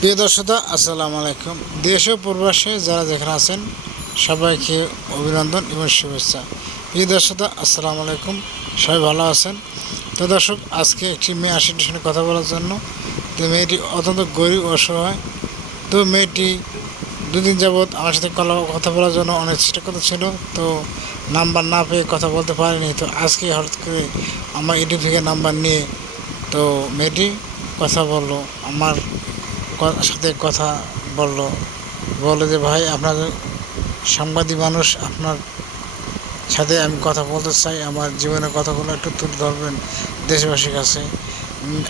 প্রিয় দর্শকরা আসসালামু আলাইকুম। দেশ ও প্রবাসে যারা যেখানে আছেন, সবাইকে অভিনন্দন এবং শুভেচ্ছা। প্রিয় দর্শকরা আসসালামু আলাইকুম। সবাই ভালো আছেন? তো দর্শক, আজকে একটি মেয়ে আসিটির সঙ্গে কথা বলার জন্য। তো মেয়েটি অত্যন্ত গরিব অসহায়। তো মেয়েটি দুদিন যাবৎ আমার সাথে কথা বলার জন্য অনেক চেষ্টা করতে ছিল তো নাম্বার না পেয়ে কথা বলতে পারিনি। তো আজকে হঠাৎ করে আমার ইউটিউব থেকে নাম্বার নিয়ে তো মেয়েটি কথা বলল। আমার সাথে কথা বলল। বলে যে, ভাই, আপনার সাংবাদিক মানুষ, আপনার সাথে আমি কথা বলতে চাই। আমার জীবনের কথাগুলো একটু তুলে ধরবেন দেশবাসীর কাছে।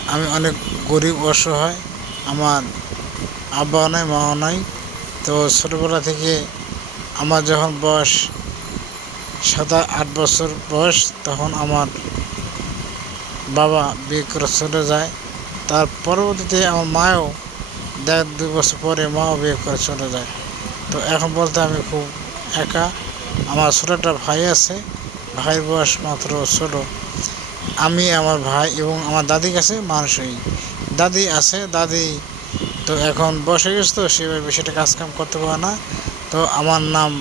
আমি অনেক গরিব, অসহায়। আমার আব্বাও নাই, মাও নাই। তো ছোটোবেলা থেকে আমার যখন বয়স সাত, আট বছর বয়স, তখন আমার বাবা বিয়ে করে চলে যায়। তার পরবর্তীতে আমার মাও দেড় দুই বছর পরে মাও বিয়ে করে চলে যায়। তো এখন বলতে আমি খুব একা। আমার ছোটো একটা ভাই আছে, ভাইয়ের বয়স মাত্র ছোটো আমি, আমার ভাই এবং আমার দাদি কাছে মানুষই দাদি আছে, দাদি তো এখন হয়ে গেছে তো সেভাবে বেশি একটা কাজ কাম করতে পারে না। তো আমার নাম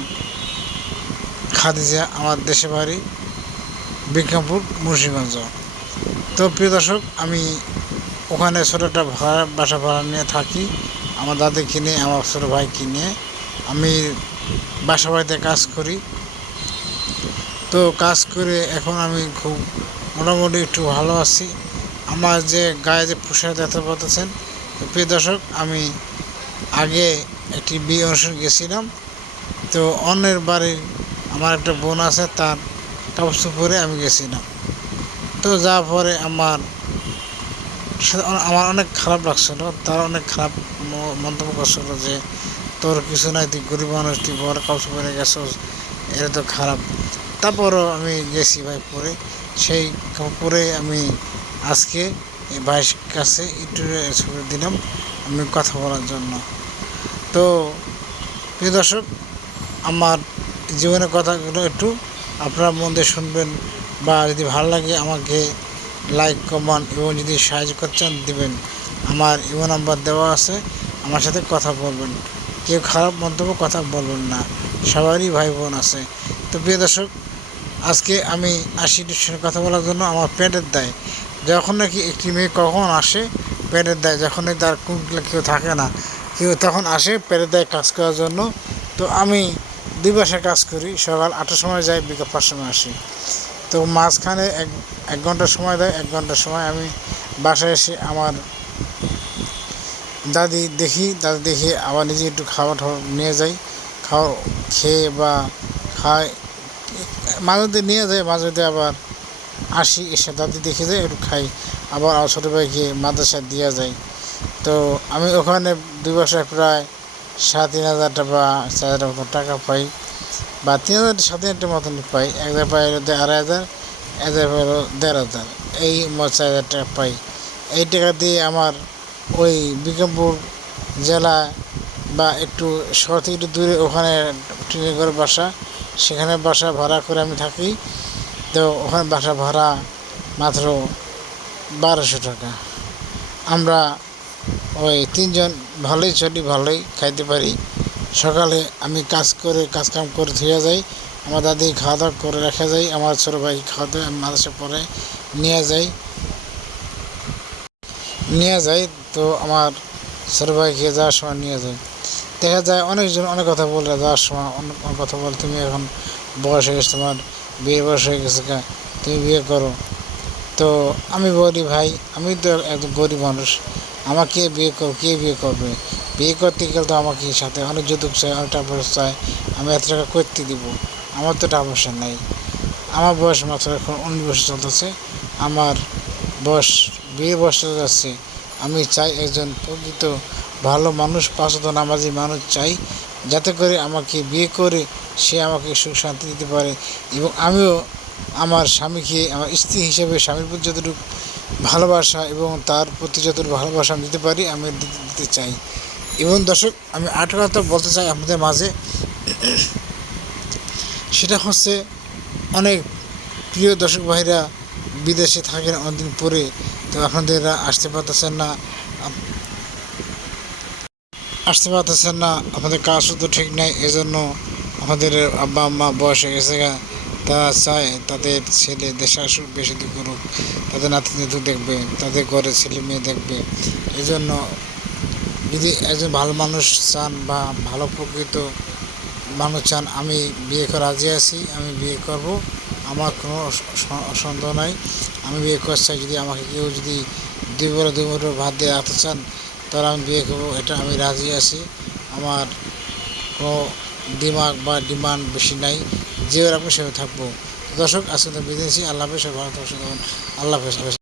খাদিজা, আমার দেশে বাড়ি বিক্রমপুর, মুন্সিগঞ্জ। তো প্রিয় দর্শক, আমি ওখানে ছোটো একটা ভাড়া, বাসা ভাড়া নিয়ে থাকি। আমার দাদি কিনে, আমার ছোটো ভাই কিনে। আমি বাসা বাড়িতে কাজ করি। তো কাজ করে এখন আমি খুব মোটামুটি একটু ভালো আছি। আমার যে গায়ে যে পোশাক দেখতে পাচ্ছেন প্রিয় দর্শক, আমি আগে একটি বিয়ে অনুষ্ঠান গেছিলাম। তো অন্যের বাড়ির আমার একটা বোন আছে, তার কাপড় পরে আমি গেছিলাম। তো যাওয়ার পরে আমার আমার অনেক খারাপ লাগছিল। তার অনেক খারাপ মন্তব্য করছিল যে, তোর কিছু নাই, তুই গরিব মানুষ, তুই বড় কাপড় পরে গেছস, এটা তো খারাপ। তারপরও আমি গেছি ভাই পরে সেই পরে আমি আজকে এই ভাইয়ের কাছে একটু ছবি দিলাম, আমি কথা বলার জন্য। তো, প্রিয় দর্শক, আমার জীবনের কথাগুলো একটু আপনারা মন দিয়ে শুনবেন বা যদি ভালো লাগে আমাকে লাইক কমেন্ট এবং যদি সাহায্য করছেন দিবেন। আমার ইমো নাম্বার দেওয়া আছে, আমার সাথে কথা বলবেন। কেউ খারাপ মন্তব্য, কথা বলবেন না। সবারই ভাই বোন আছে। তো প্রিয় দর্শক, আজকে আমি আসি সঙ্গে কথা বলার জন্য। আমার পেটের দেয়। যখন নাকি একটি মেয়ে কখন আসে পেটের দেয়, যখন নাকি তার কুঙ্কলে কেউ থাকে না, কেউ তখন আসে পেটের দেয় কাজ করার জন্য। তো আমি দুই বাসায় কাজ করি, সকাল আটটার সময় যাই, বিকেল পাঁচটার সময় আসি। তো মাঝখানে এক এক ঘণ্টা সময় দেয়, এক ঘণ্টা সময় আমি বাসায় এসে আমার দাদি দেখি দাদি দেখি আবার নিজে একটু খাবার টাবার নিয়ে যাই। খাওয়া, খেয়ে বা খায় মাঝে নিয়ে যায় মাঝে আবার আসি, এসে দাদি দেখে যায় একটু খাই। আবার আমার ছোটো ভাইকে মাদ্রাসায় দিয়ে যায় তো আমি ওখানে দুই বছর প্রায় সাড়ে তিন হাজার টাকা চার হাজার টাকা পাই। বা তিন হাজার সাড়ে তিন হাজার মতন পাই, এক জায়গায় পাই হলো আড়াই হাজার, এক জায়গায় পাই হলো দেড় হাজার। এই চার হাজার টাকা পাই। এই টাকা দিয়ে আমার ওই বিক্রমপুর জেলা বা একটু শহর থেকে একটু দূরে ওখানে ট্রেনে করে বাসা, সেখানে বাসা ভাড়া করে আমি থাকি। তো ওখানে বাসা ভাড়া মাত্র বারোশো টাকা। আমরা ওই তিনজন ভালোই চলি, ভালোই খাইতে পারি। সকালে আমি কাজ করে, কাজ কাম করে ধুয়ে যাই, আমার দাদি খাওয়া দাওয়া করে রেখে যাই, আমার ছোটো ভাই খাওয়া দাওয়া আমি মাদ্রাসা পরে নিয়ে যাই। নিয়ে যাই তো আমার ছোটো ভাইকে যাওয়ার সময় নিয়ে যাই। দেখা যায় অনেকজন অনেক কথা বলে যাওয়ার সময় অনেক কথা বলে, তুমি এখন বয়স হয়ে গেছে তোমার বিয়ে বয়স হয়ে গেছে কা, তুমি বিয়ে করো। তো আমি বলি, ভাই, আমি তো একজন গরিব মানুষ, আমাকে বিয়ে কর, কে বিয়ে করবে? বিয়ে করতে গেলে তো আমাকে সাথে অনেক যৌতুক চাই, অনেক টাকা চাই, আমি এত টাকা করতে দিব? আমার তো টাকা পয়সা নাই। আমার বয়স মাত্র এখন উনিশ বছর চলতেছে। আমার বয়স, বিয়ে বয়স চলে যাচ্ছে আমি চাই একজন প্রকৃত ভালো মানুষ পাঁচত নামাজি মানুষ চাই, যাতে করে আমাকে বিয়ে করে সে আমাকে সুখ শান্তি দিতে পারে। এবং আমিও আমার স্বামীকে, আমার স্ত্রী হিসেবে স্বামীর প্রতি যতটুকু ভালোবাসা এবং তার প্রতি যতটুকু ভালোবাসা আমি দিতে পারি, আমি দিতে চাই। এবং দর্শক, আমি আট কথা বলতে চাই আপনাদের মাঝে। সেটা হচ্ছে, অনেক প্রিয় দর্শক ভাইরা বিদেশে থাকেন অনেকদিন পরে, তো আপনাদেরা আসতে পারতেছেন না। আসতে পারতেছেন না, আপনাদের কাজ তো ঠিক নাই, এজন্য আমাদের আব্বা আম্মা বয়স হয়ে গেছে। তারা চায় তাদের ছেলে দেশে আসুক, বেশি দিন করুক। তাদের নাতি নাতু দেখবে, তাদের ঘরে ছেলে মেয়ে দেখবে। এই জন্য যদি একজন ভালো মানুষ চান বা ভালো প্রকৃত মানুষ চান, আমি বিয়ে করে রাজি আছি, আমি বিয়ে করব। আমার কোনো সন্দেহ নাই। আমি বিয়ে করতে চাই, যদি আমাকে কেউ যদি দুই বড়, দুই মুঠো ভাত দিয়ে রাখতে চান, তাহলে আমি বিয়ে করব, এটা আমি রাজি আছি। আমার কোনো দিমাগ বা ডিমান্ড বেশি নাই, যে রাখব সেভাবে থাকব। দর্শক আজকে বিদেশি আল্লাহ হাফেজ থাকবেন আল্লাহ হাফেজ।